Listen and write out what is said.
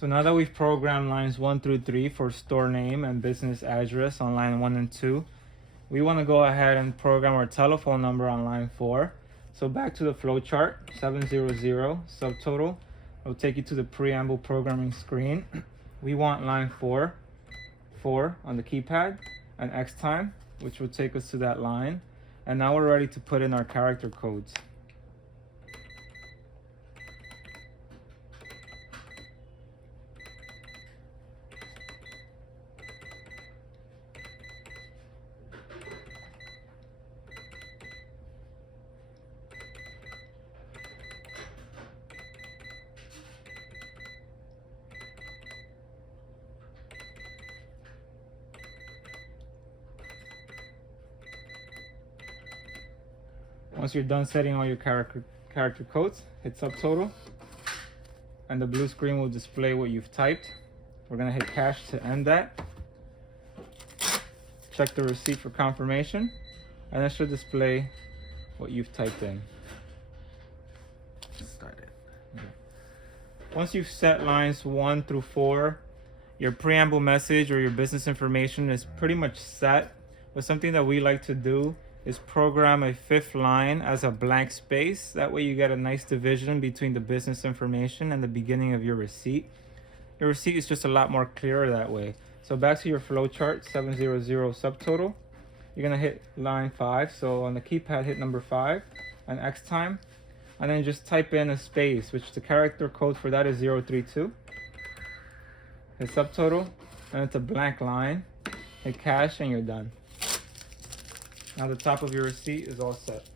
So now that we've programmed lines 1 through 3 for store name and business address on line 1 and 2, we want to go ahead and program our telephone number on line 4. So back to the flowchart, 700 subtotal. It'll take you to the preamble programming screen. We want line 4 on the keypad, and X time, which will take us to that line. And now we're ready to put in our character codes. Once you're done setting all your character codes, hit subtotal, and the blue screen will display what you've typed. We're gonna hit cache to end that. Check the receipt for confirmation, and that should display what you've typed in. Start it. Okay. Once you've set lines 1 through 4, your preamble message or your business information is pretty much set. But something that we like to do is program a 5th line as a blank space. That way you get a nice division between the business information and the beginning of your receipt. Your receipt is just a lot more clearer that way. So back to your flowchart, 700 subtotal. You're gonna hit line 5. So on the keypad, hit number 5 and X time. And then just type in a space, which the character code for that is 032. Hit subtotal, and it's a blank line. Hit cache and you're done. Now the top of your receipt is all set.